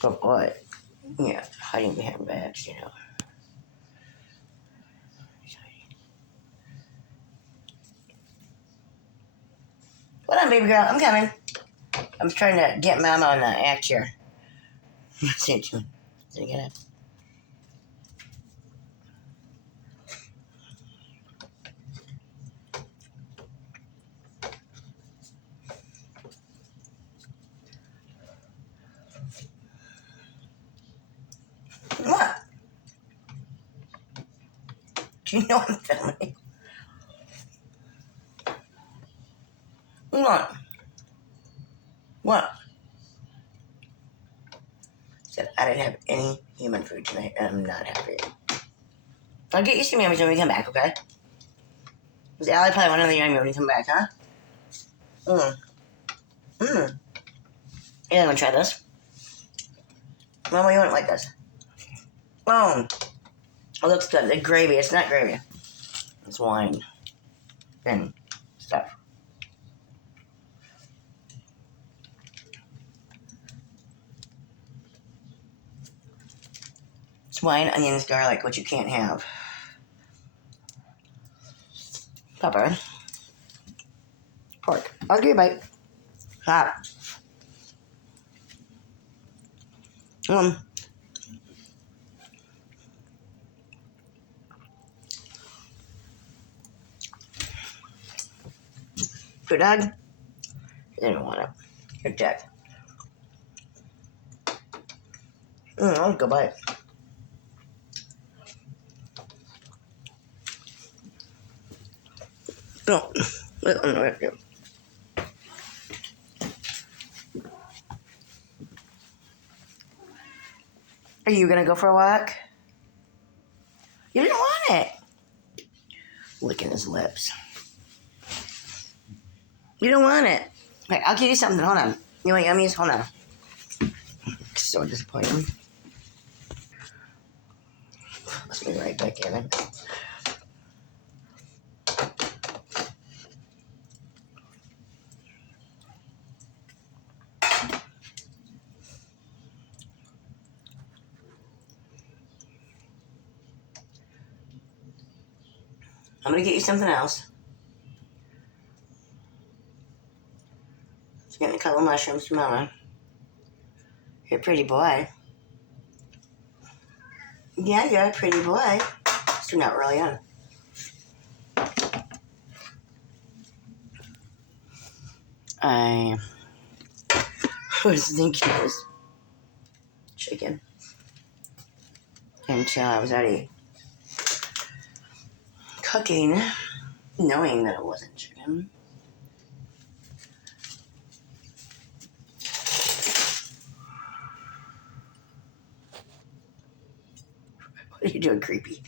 But what? Yeah, hiding behind bags, you know. Hold on, baby girl. I'm coming. I'm trying to get Mama on the act here. Stay tuned. Did I get it? What? Do you know I'm filming? What? What? Said I didn't have any human food tonight, and I'm not happy. I'll get you some yummies when we come back, okay? Because Allie probably want another yummy when we come back, huh? Yeah, I'm gonna try this. Mama, you wouldn't like this. It looks good. The gravy, it's not gravy. It's wine and stuff. It's wine, onions, garlic, which you can't have. Pepper. Pork. I'll give you a bite. Hot. Good dog? You didn't want it. Good dog. I'll go bite. No. Are you gonna go for a walk? You didn't want it. Licking his lips. You don't want it. Okay, I'll give you something. Hold on. You want yummies? Hold on. So disappointing. Let's be right back in it. I'm gonna get you something else. Just getting a couple mushrooms for Mama. You're a pretty boy. Yeah, you're a pretty boy. Just you're not really in. I was thinking it was chicken until I was already cooking, knowing that it wasn't chicken. What are you doing, creepy?